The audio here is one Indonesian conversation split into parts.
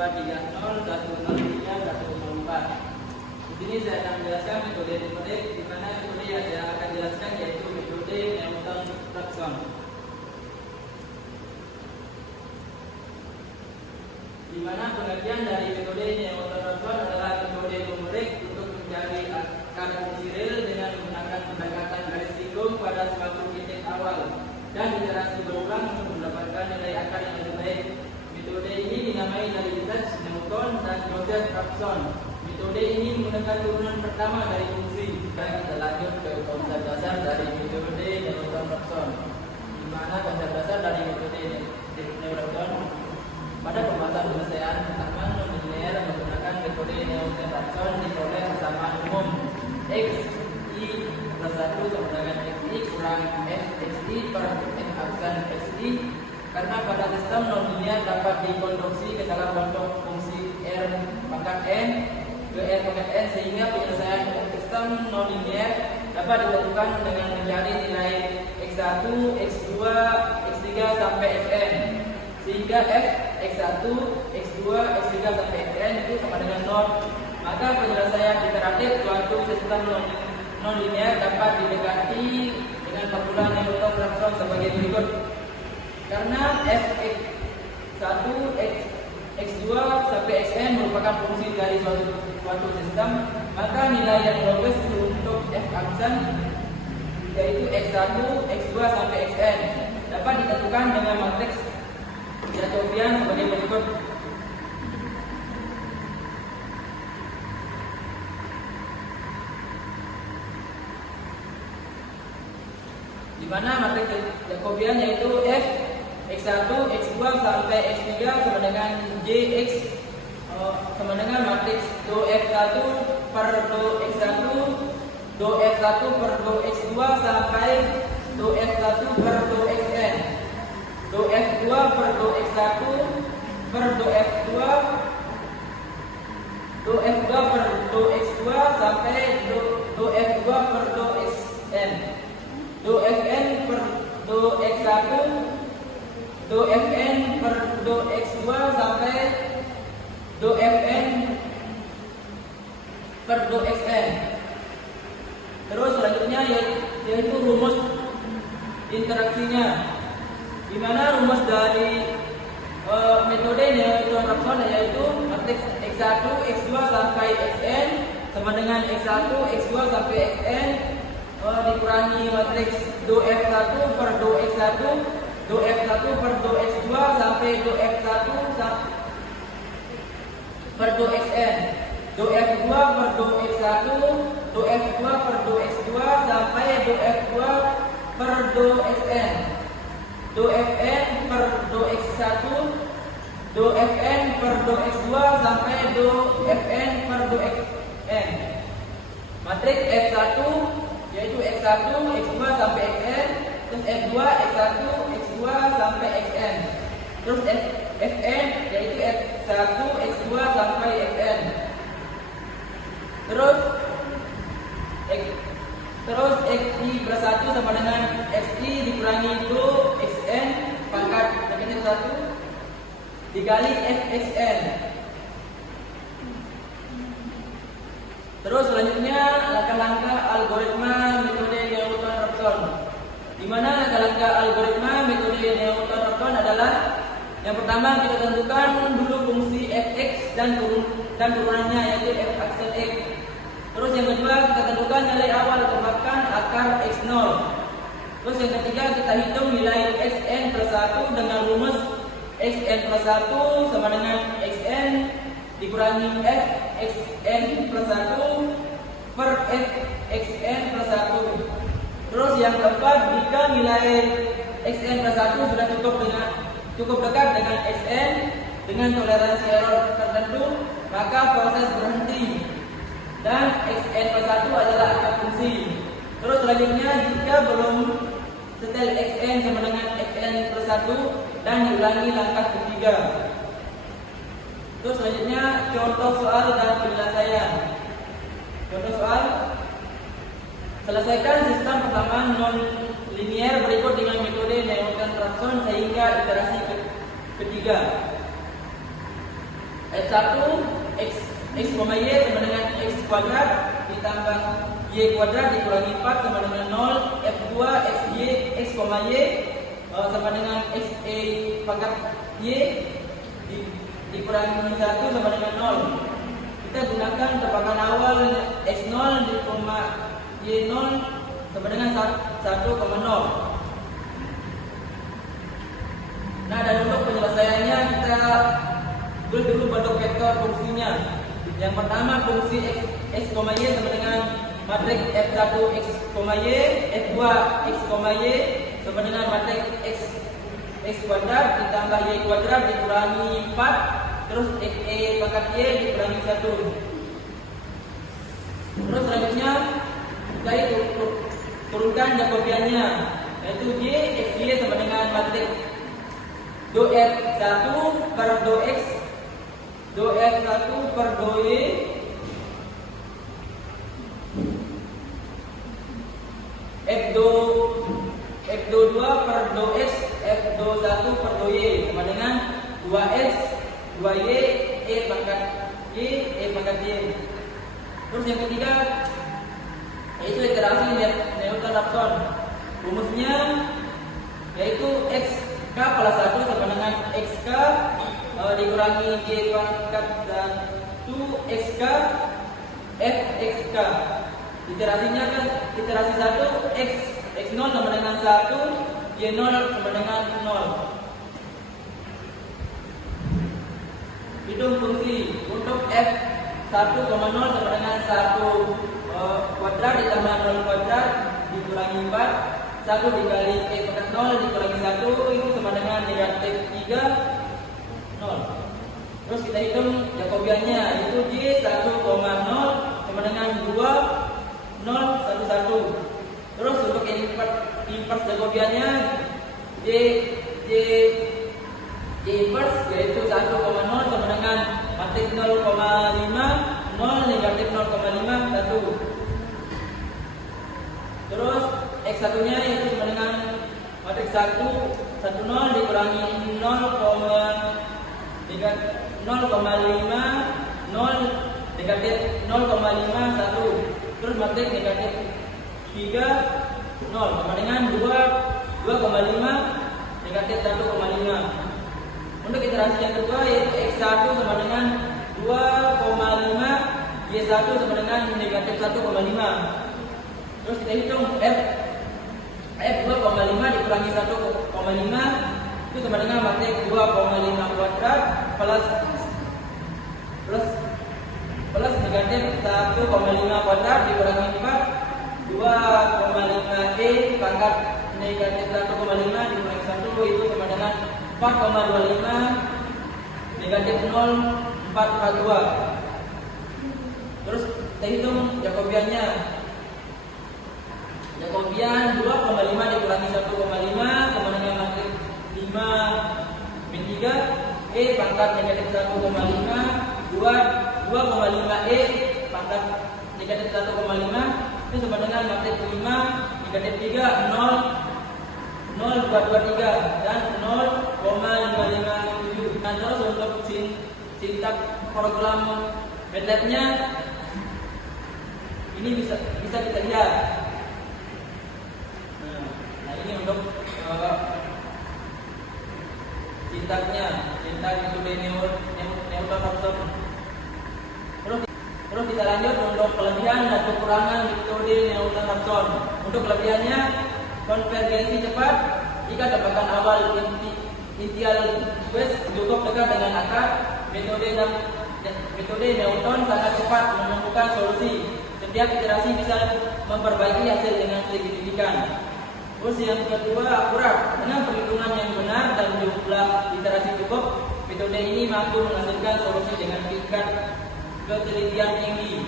230, 103, 104. Di sini saya akan menjelaskan metode numerik, di mana metode yang saya akan jelaskan yaitu metode Newton-Raphson. Di mana pengertian dari metode Newton-Raphson adalah metode numerik untuk mencari akar fungsi real dengan menggunakan pendekatan garis singgung pada suatu titik awal dan iterasi berulang untuk mendapatkan nilai akar yang lebih baik. Metode ini dinamai dari Isaac Newton dan Joseph Raphson. Metode ini menggunakan turunan pertama dari fungsi. Sekarang kita lanjut ke konsep dasar dari metode Newton-Raphson. Di mana konsep dasar dari metode Newton pada pembahasan penyelesaian persamaan non-linear menggunakan metode Newton-Raphson diperoleh persamaan umum x i plus 1 sama dengan x i kurang f x i per f aksen x i, karena pada sistem non-linear dapat dikonstruksi ke dalam bentuk fungsi r pangkat n ke r pangkat n, sehingga penyelesaian sistem non-linear dapat dilakukan dengan mencari nilai x1, x2, x3 sampai xn, sehingga f x1, x2, x3 sampai xn itu sama dengan 0. Maka penyelesaian iteratif suatu sistem non-linear dapat didekati dengan formula Newton-Raphson sebagai berikut. Karena f x1, x2 sampai xn merupakan fungsi dari suatu sistem, maka nilai yang logis untuk f aksen yaitu x1, x2 sampai xn dapat ditentukan dengan matriks Jacobian sebagai berikut. Di mana matriks Jacobian yaitu f x1, x2 sampai x3 sama dengan jx sama dengan matriks do f1 per do x1, do f1 per do x2 sampai do f1 per do xn, do f2 per do x1 per do f2, do f2 per do x2 sampai do f2 per do xn, do fn per do x1, do fn per do x2 sampai do fn per do xn. Terus selanjutnya yaitu rumus interaksinya, di mana rumus dari metode Newton-Raphson yaitu matriks x1, x2 sampai xn sama dengan x1, x2 sampai xn dikurangi matriks do f1 per do x1, do f1 per do x2 sampai do f1 per do xn, do f2 per do x1, do f2 per do x2 sampai do f2 per do xn, do fn per do x1, do fn per do x2 sampai do fn per do xn. Matriks f1 yaitu x1, x2 sampai xn, terus f2, x1, x2 sampai xn, terus fn yaitu f1, x2 sampai xn. Terus xi plus 1 sama dengan xi dikurangi do xn pangkat negatif 1 dikali fxn. Terus selanjutnya langkah-langkah algoritma metode Newton-Raphson, di mana langkah-langkah algoritma metode Newton-Raphson adalah yang pertama kita tentukan dulu fungsi fx dan turunannya yaitu f aksen x. Terus yang kedua kita tentukan nilai awal bahkan akar x0. Terus yang ketiga kita hitung nilai xn plus 1 dengan rumus xn plus 1 sama dengan xn dikurangi f xn plus 1 per f xn plus 1. Terus yang keempat, jika nilai xn plus 1 sudah cukup dekat dengan xn dengan toleransi error tertentu, maka proses berhenti dan xn plus 1 adalah akar fungsi. Terus selanjutnya jika belum setel xn sama dengan xn plus 1 dan diulangi langkah ketiga. Terus selanjutnya contoh soal dan penyelesaian. Contoh soal: selesaikan sistem persamaan non-linear berikut dengan metode Newton-Raphson sehingga iterasi ketiga. F1 x koma y sama dengan x kuadrat ditambah y kuadrat dikurangi 4 sama dengan 0. F2 xy x koma y sama dengan x pangkat y dikurangi 1 sama dengan 0. Kita gunakan tebakan awal x0 di koma y0 sama dengan 1,0. Nah, dan untuk penyelesaiannya kita buat dulu bentuk vektor fungsinya. Yang pertama fungsi x koma y sama dengan matriks f1 x koma y, f2 x koma y sama dengan matriks x kuadrat ditambah y kuadrat dikurangi 4, terus pangkat y dikurangi 1. Terus selanjutnya kita turunkan Jacobiannya, yaitu y x y sama dengan matriks do f1 per do x, do f1 per do y f2 per do x, f1 per do y sama dengan 2x 2y pangkat y. Terus yang ketiga yaitu iterasi Newton-Raphson. Rumusnya yaitu x k plus 1 sama dengan xk dikurangi y pangkat 1 xk f xk. Iterasinya kan iterasi 1 x0 sama dengan 1, y0 sama dengan 0. Hitung fungsi untuk f1,0 sama dengan 1 kuadrat ditambah 0 kuadrat dikurangi 4, 1 dikali pangkat 0 dikurangi 1 itu sama dengan negatif 3, 0. Terus kita hitung Jacobiannya, yaitu y 1,0 sama dengan 2 0, 1, 1. Terus untuk inverse Jacobiannya y inverse yaitu 1,0 sama dengan matriks 0,5 0 negatif 0,5 1. Terus x1 nya yaitu sama dengan matriks 1 0 dikurangi 0,5 0 negatif 0,5 1. Terus matriks negatif 3 0 sama dengan 2,5 negatif 1,5. Untuk iterasi yang kedua yaitu x1 sama dengan 2,5 y1 sama dengan negatif 1,5. Terus kita hitung f2,5 dikurangi 1,5 itu sama dengan matriks 2,5 kuadrat plus negatif 1,5 kuadrat dikurangi 4, 2,5 pangkat negatif 1,5 dikurangi 1 itu sama dengan 4,25 negatif 0, 442. Terus kita hitung Jacobiannya. Jacobian 2,5 dikurangi 1,5 sama dengan matriks 5 min 3 pangkat negatif 1,5 2,5 pangkat negatif 1,5 itu sama dengan matriks 5 negatif 3 0 0,223 dan 0,557. Nah, terus untuk sintak program MATLAB-nya ini bisa kita lihat. Nah ini untuk sintaknya, sintak metode Newton-Raphson. Terus kita lanjut untuk kelebihan dan kekurangan metode Newton-Raphson. Untuk kelebihannya, konvergensi cepat jika tebakan awal initial West cukup dekat dengan akar. Metode Newton sangat cepat menemukan solusi. Setiap iterasi bisa memperbaiki hasil dengan signifikan. Terus yang kedua, akurat. Dengan perhitungan yang benar dan jumlah iterasi cukup, metode ini mampu menghasilkan solusi dengan tingkat ketelitian tinggi.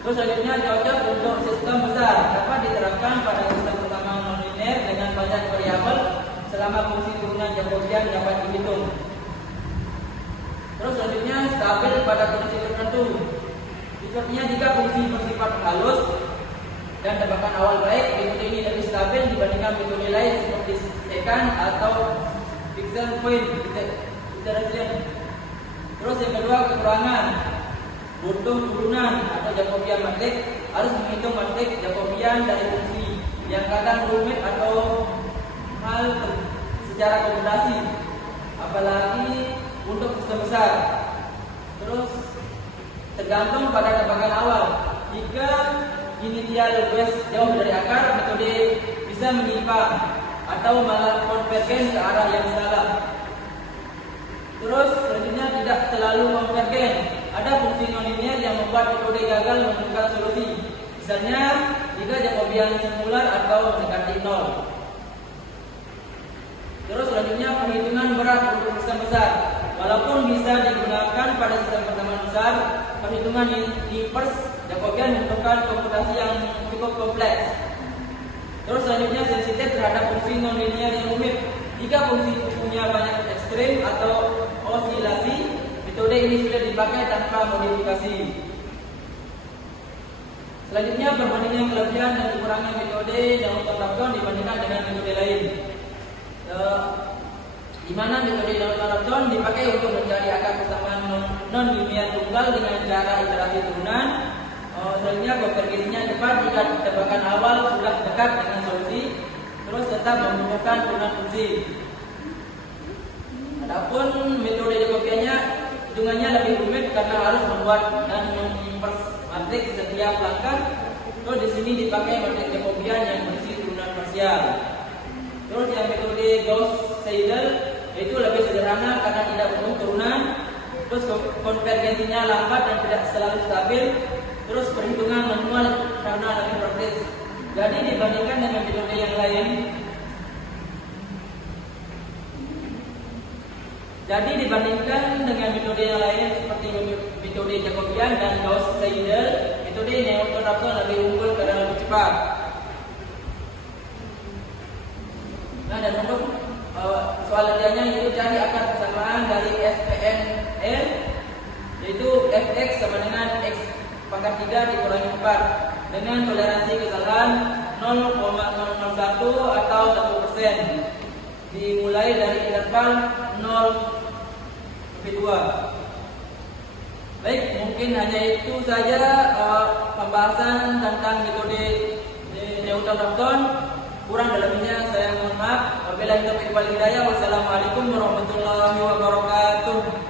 Terus selanjutnya cocok untuk sistem besar, dapat diterapkan pada sistem pertama nonlinear dengan banyak variabel selama fungsi turunan Jacobian dapat dihitung. Terus selanjutnya stabil pada kondisi tertentu. Contohnya jika fungsi bersifat halus dan tebakan awal baik, metode ini lebih stabil dibandingkan metode lain seperti secant atau pixel point iteration. Terus yang kedua, kekurangan butuh turunan atau Jacobian matrik, harus menghitung matrik Jacobian dari fungsi yang kadang rumit atau hal secara komputasi, apalagi untuk sistem besar. Terus tergantung pada tebakan awal. Jika inisial lebih jauh dari akar, metode bisa menyimpang atau malah konvergen ke arah yang salah. Terus selanjutnya tidak selalu konvergen. Ada fungsi nonlinear yang membuat metode gagal menemukan solusi. Misalnya jika Jacobian singular atau mendekati nol. Terus selanjutnya perhitungan berat untuk sistem besar. Walaupun bisa digunakan pada sistem perkembangan besar, perhitungan inverse Jacobian membutuhkan komputasi yang cukup kompleks. Terus selanjutnya sensitif terhadap fungsi nonlinear yang rumit. Jika fungsi punya banyak ekstrem atau osilasi, metode ini sudah dipakai tanpa modifikasi. Selanjutnya perbandingan kelebihan dan kekurangan metode Newton-Raphson dibandingkan dengan metode lain. Di mana metode Newton-Raphson dipakai untuk mencari akar persamaan non-linear tunggal dengan cara iterasi turunan. Selanjutnya konvergensinya cepat jika tebakan awal sudah dekat dengan solusi, terus tetap membutuhkan turunan fungsi. Adapun metode Jacobiannya hitungannya lebih rumit karena harus membuat dan menginverse matrik setiap langkah. Terus di sini dipakai matrik Jacobian yang berisi turunan parsial. Terus yang metode Gauss-Seidel itu lebih sederhana karena tidak perlu turunan. Terus konvergensinya lambat dan tidak selalu stabil. Terus perhitungan manual karena lebih praktis. Jadi dibandingkan dengan metode yang lain, seperti metode Jacobian dan Gauss-Seidel, metode Newton-Raphson lebih unggul karena lebih cepat. Nah, dan untuk soal latihannya itu cari akar persamaan dari FPNL, yaitu Fx sama dengan X pangkat 3 dikurangi 4 dengan toleransi kesalahan 0,001 atau 1%. Dimulai dari interval 0 sampai 2. Baik, mungkin hanya itu saja pembahasan tentang metode Newton-Raphson. Kurang dalamnya saya mohon maaf. Wabillahi taufiq wal hidayah. Wassalamualaikum warahmatullahi wabarakatuh.